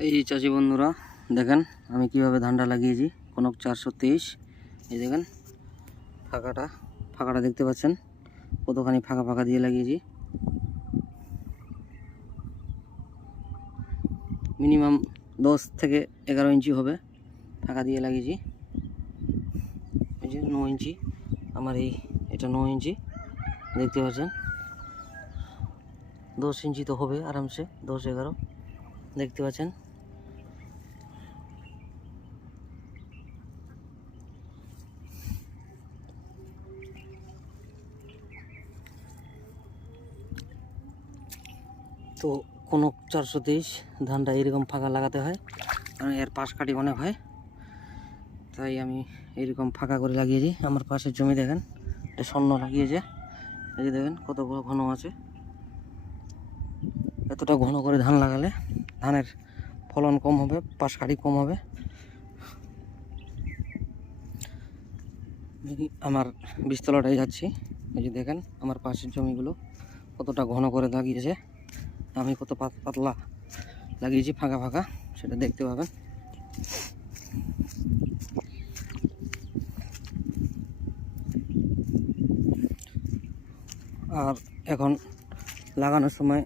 এই চাষি বন্ধুরা, দেখেন আমি কীভাবে ধানটা লাগিয়েছি। কনক চারশো তেইশ। এই দেখেন, ফাঁকাটা ফাঁকাটা দেখতে পাচ্ছেন? কতখানি ফাঁকা ফাঁকা দিয়ে লাগিয়েছি। মিনিমাম দশ থেকে এগারো ইঞ্চি হবে ফাঁকা দিয়ে লাগিয়েছি। এই যে ন ইঞ্চি, আমার এই, এটা ন ইঞ্চি, দেখতে পাচ্ছেন? দশ ইঞ্চি তো হবে আরামসে, দশ এগারো, দেখতে পাচ্ছেন? তো কোনো চারশো তেইশ ধানটা এরকম ফাঁকা লাগাতে হয়। কারণ এর পাশ কাটি অনেক হয়। তাই আমি এরকম ফাঁকা করে লাগিয়েছি আমার পাশের জমি দেখেন এটা স্বর্ণ লাগিয়েছে। এই যে দেখেন, কত বড় ঘন আছে। এতটা ঘন করে ধান লাগালে ধানের ফলন কম হবে, পাশ কাটি কম হবে। আমার বীজতলাটায় যাচ্ছি। এই যে দেখেন, আমার পাশের জমিগুলো কতটা ঘন করে লাগিয়েছে। আমি কত পাত- পাতলা লাগিয়েছি, ফাঁকা ফাঁকা, সেটা দেখতে পাবেন আর এখন লাগানোর সময়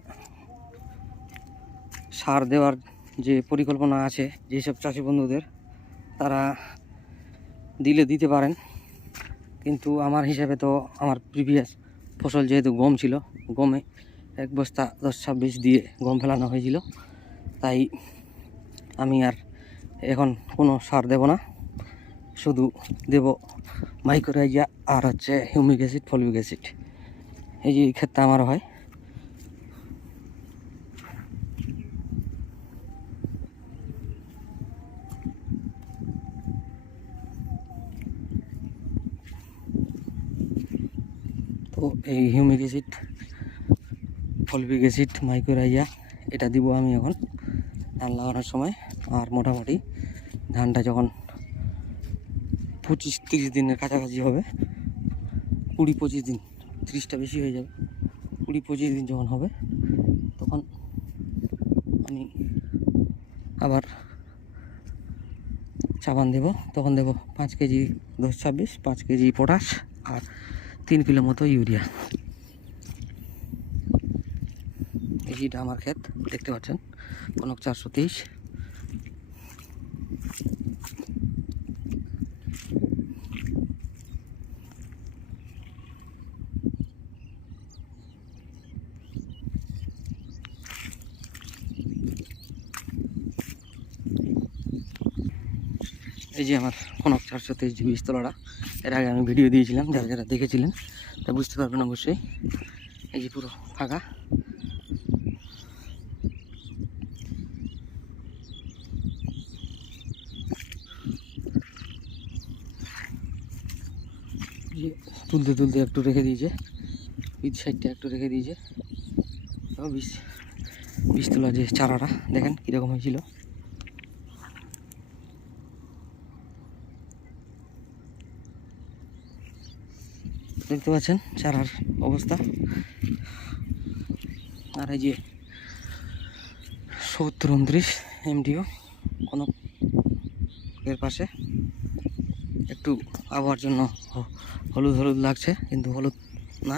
সার দেওয়ার যে পরিকল্পনা আছে, যেসব চাষি বন্ধুদের, তারা দিলে দিতে পারেন। কিন্তু আমার হিসাবে তো আমার প্রিভিয়াস ফসল যেহেতু গম ছিল, গমে এক বস্তা দশ ছাব্বিশ দিয়ে গম ফেলানো হয়েছিল। তাই আমি আর এখন কোনো সার দেব না। শুধু দেব মাইক্রোরাইজা আর হচ্ছে হিউমিক অ্যাসিড ফলবিক অ্যাসিড এই যে ক্ষেত্রে আমার হয়। তো এই humic acid fulvic acid mycorrhiza এটা দিব আমি এখন ধান লাগানোর সময়। আর মোটামুটি ধানটা যখন পঁচিশ তিরিশ দিনের কাছাকাছি হবে, কুড়ি পঁচিশ দিন, ত্রিশটা বেশি হয়ে যাবে, কুড়ি পঁচিশ দিন যখন হবে, তখন আমি আবার চাবান দেব। তখন দেব পাঁচ কেজি দশ ছাব্বিশ, পাঁচ কেজি পটাশ আর তিন কিলো মতো ইউরিয়া। এই যেটা আমার ক্ষেত, দেখতে পাচ্ছেন, কনক চারশো তেইশ এই যে আমার কনক চারশো তেইশ জিবি স্তলাটা এর আগে আমি ভিডিও দিয়েছিলাম, যারা যারা দেখেছিলেন, তা বুঝতে পারবেন অবশ্যই। এই যে পুরো ফাঁকা এই যে তুলতে তুলতে একটু রেখে দিয়েছে। বীজ সাইডটা একটু রেখে দিয়েছে। বীজ বীজ তোলা যে চারাটা, দেখেন কীরকম হয়েছিল। দেখতে পাচ্ছেন চারার অবস্থা। আর এই যে সত্তর, উনত্রিশ এমডিও কোনো এর পাশে। একটু আবহাওয়ার জন্য হলুদ হলুদ লাগছে কিন্তু হলুদ না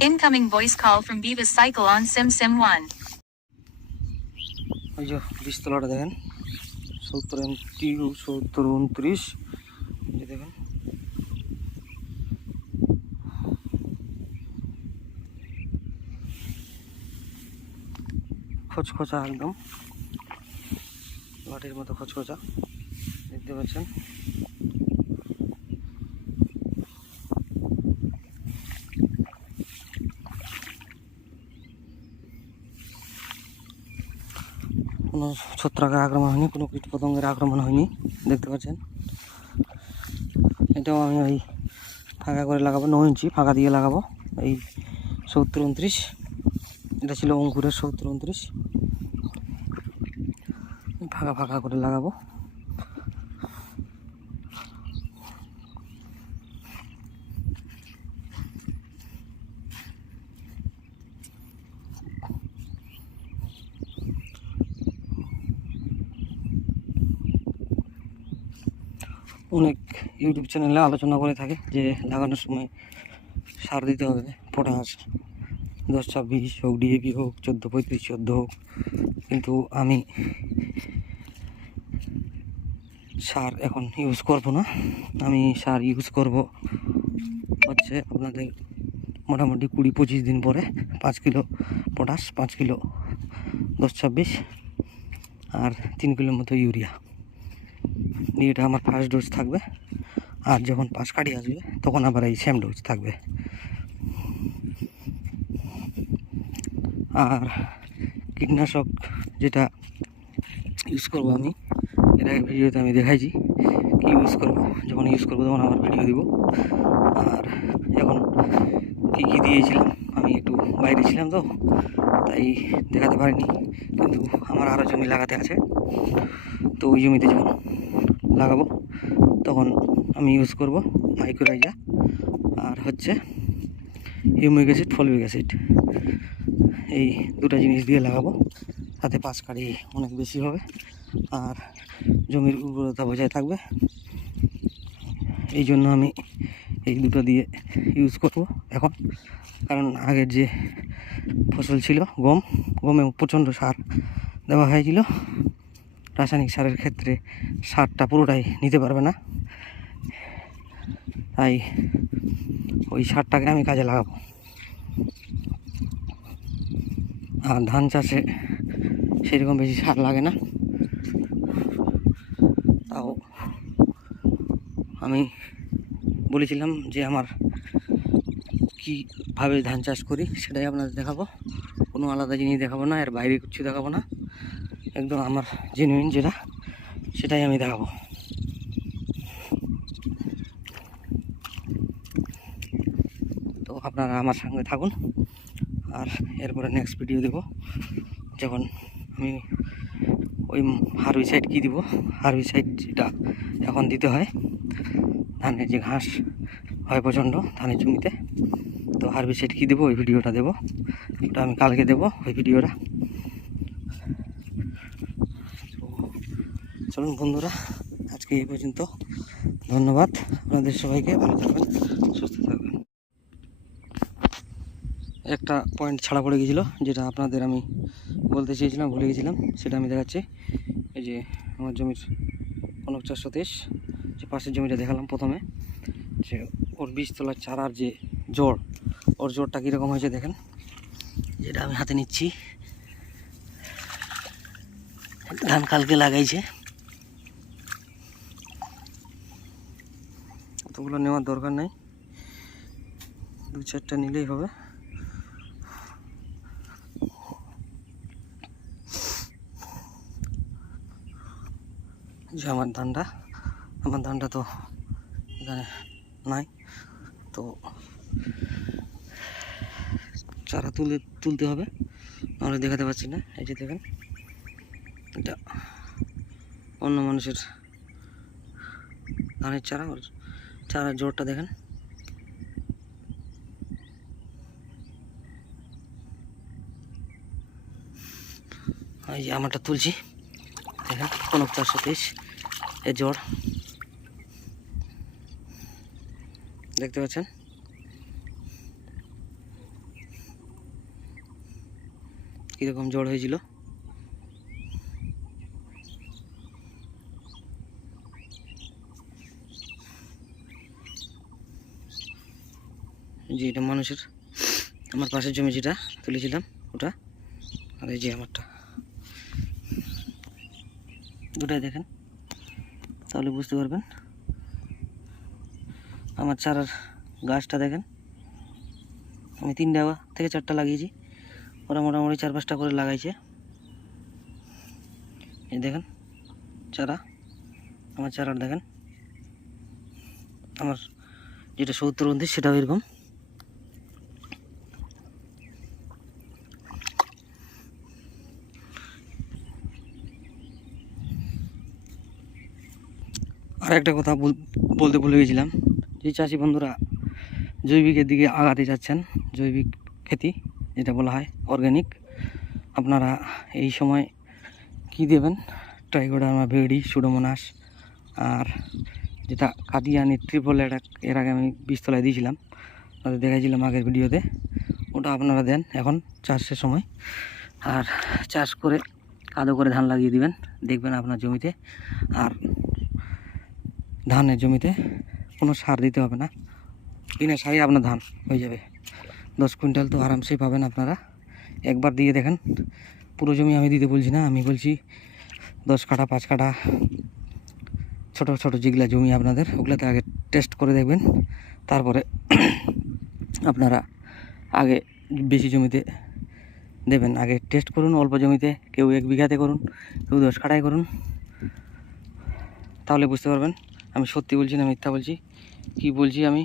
Incoming voice call from Beavis Cycle on Sim Sim 1. ওই যে বীজতলাটা দেখেন সত্তর সত্তর উনত্রিশ দেখেন খচখচা একদম। লাঠির মতো খচখচা, দেখতে পাচ্ছেন? কোনো ছত্রাকের আক্রমণ হয়নি, কোনো কীট পতঙ্গের আক্রমণ হয়নি, দেখতে পাচ্ছেন? এটাও আমি ওই ফাঁকা করে লাগাবো ন ইঞ্চি ফাঁকা দিয়ে লাগাবো, এই সত্তর, উনত্রিশ। এটা ছিল অঙ্কুরের সত্তর উনত্রিশ। ফাঁকা ফাঁকা করে লাগাবো। অনেক ইউটিউব চ্যানেলে আলোচনা করে থাকে যে লাগানোর সময় সার দিতে হবে, পটাশ। দশ ছাব্বিশ হোক, ডিএপি হোক, চোদ্দ পঁয়ত্রিশ, চোদ্দ হোক, কিন্তু আমি সার এখন ইউজ করব না। আমি সার ইউজ করব হচ্ছে আপনাদের মোটামুটি কুড়ি পঁচিশ দিন পরে পাঁচ কিলো পটাশ, পাঁচ কিলো দশ ছাব্বিশ আর তিন কিলোর মতো ইউরিয়া। এটা আমার ফার্স্ট ডোজ থাকবে। আর যখন পাশ কাটি আসবে, তখন আবার এই সেম ডোজ থাকবে। আর কীটনাশক যেটা ইউজ করব আমি আগে ভিডিওতে আমি দেখাইছি কি ইউজ করব, যখন ইউজ করব তখন আমার ভিডিও দিব। আর এখন কী কী দিয়েছিলাম, আমি একটু বাইরে ছিলাম তো, তাই দেখাতে পারিনি, কিন্তু আমার আরও জমি লাগাতে আছে। তো ওই জমিতে যখন লাগাবো, তখন আমি ইউজ করব মাইক্রোরাইজা আর হচ্ছে হিউমিক অ্যাসিড ফলবিক অ্যাসিড এই দুটো জিনিস দিয়ে লাগাবো। তাতে পাঁচ কাড়ি অনেক বেশি হবে। আর জমির উর্বরতা বজায় থাকবে। এই জন্য আমি এই দুটো দিয়ে ইউজ করব এখন। কারণ আগের যে ফসল ছিল, গম, গমে প্রচণ্ড সার দেওয়া হয়েছিল। রাসায়নিক সারের ক্ষেত্রে সারটা পুরোটাই নিতে পারবে না। তাই ওই সারটাকে আমি কাজে লাগাবো। আর ধান চাষে সেরকম বেশি সার লাগে না। তাও আমি বলেছিলাম যে আমার কীভাবে ধান চাষ করি সেটাই আপনাদের দেখাবো। কোনো আলাদা জিনিস দেখাবো না, এর বাইরে কিছু দেখাবো না। একদম আমার জেনুইন যেটা, সেটাই আমি দেখাবো। তো আপনারা আমার সঙ্গে থাকুন। আর এরপরে নেক্সট ভিডিও দেব। যখন আমি ওই হারবিসাইড কী দিব? হারবিসাইড যেটা এখন দিতে হয় ধানের যে ঘাস হয় প্রচণ্ড ধানের জমিতে, তো হারবিসাইড কী দেবো ওই ভিডিওটা দেবো। ওটা আমি কালকে দেবো ওই ভিডিওটা। চলুন বন্ধুরা, আজকে এই পর্যন্ত। ধন্যবাদ। আপনাদের সবাইকে ভালো থাকবেন, সুস্থ থাকবেন। একটা পয়েন্ট ছাড়া পড়ে গেছিল, যেটা আপনাদের আমি বলতে চেয়েছিলাম, ভুলে গেছিলাম, সেটা আমি দেখাচ্ছি। এই যে আমার জমির কনক চারশো তেইশ যে পাশের জমিটা দেখালাম প্রথমে, যে ওর বীজতলার চারার যে জড়, ওর জড়টা কীরকম হয়েছে দেখেন। যেটা আমি হাতে নিচ্ছি। ধান কালকে লাগাইছে। অতগুলো নেওয়ার দরকার নেই। দু চারটা নিলেই হবে। যে আমার ধানটা আমার ধানটা তো এখানে নাই। তো চারা তুলে, তুলতে হবে, নাহলে দেখাতে পারছি না। এই যে দেখেন, এটা অন্য মানুষের ধানের চারা, ওর চারার জোরটা দেখেন। এই যে আমারটা তুলছি। দেখেন কনক চারশো তেইশ এর জোর দেখতে পাচ্ছেন? কীরকম জড় হয়েছিল? যে এটা মানুষের, আমার পাশের জমি যেটা তুলেছিলাম, ওটা, আর এই যে আমারটা। দুটাই দেখেন। তাহলে বুঝতে পারবেন। আমার চারার গাছটা দেখেন। আমি তিনটা থেকে চারটা লাগিয়েছি। ওরা মোটামুটি চার পাঁচটা করে লাগাইছে। এই দেখেন, চারা। আমার চারার দেখেন। আমার যেটা সত্তরপন্থী সেটাও এরকম। আর একটা কথা বল- বলতে ভুলে গেছিলাম। যে চাষি বন্ধুরা জৈবিকের দিকে আগাতে যাচ্ছেন, জৈবিক খেতি যেটা বলা হয় অর্গানিক আপনারা এই সময় কি দেবেন? ট্রাইকোডার্মা ভেড়ি, সুডোমোনাস আর যেটা কাদিয়ানি ট্রিপল এটা এর আগে আমি বীজতলায় দিয়েছিলাম তাদের দেখাইছিলাম আগের ভিডিওতে। ওটা আপনারা দেন এখন চাষের সময়। আর চাষ করে কাদো করে ধান লাগিয়ে দিবেন, দেখবেন আপনার জমিতে। আর ধানের জমিতে কোনো সার দিতে হবে না। বিনা সারে আপনার ধান হয়ে যাবে। দশ কুইন্টাল তো আরামসেই পাবেন আপনারা। একবার দিয়ে দেখেন। পুরো জমি আমি দিতে বলছি না, আমি বলছি দশ কাঠা, পাঁচ কাঠা ছোট ছোট যেগুলা জমি আপনাদের, ওগুলাতে আগে টেস্ট করে দেখবেন। তারপরে আপনারা আগে বেশি জমিতে দেবেন। আগে টেস্ট করুন, অল্প জমিতে কেউ এক বিঘাতে করুন, কেউ দশ কাঠায় করুন। তাহলে বুঝতে পারবেন। আমি সত্যি বলছি না মিথ্যা বলছি? কি বলছি আমি?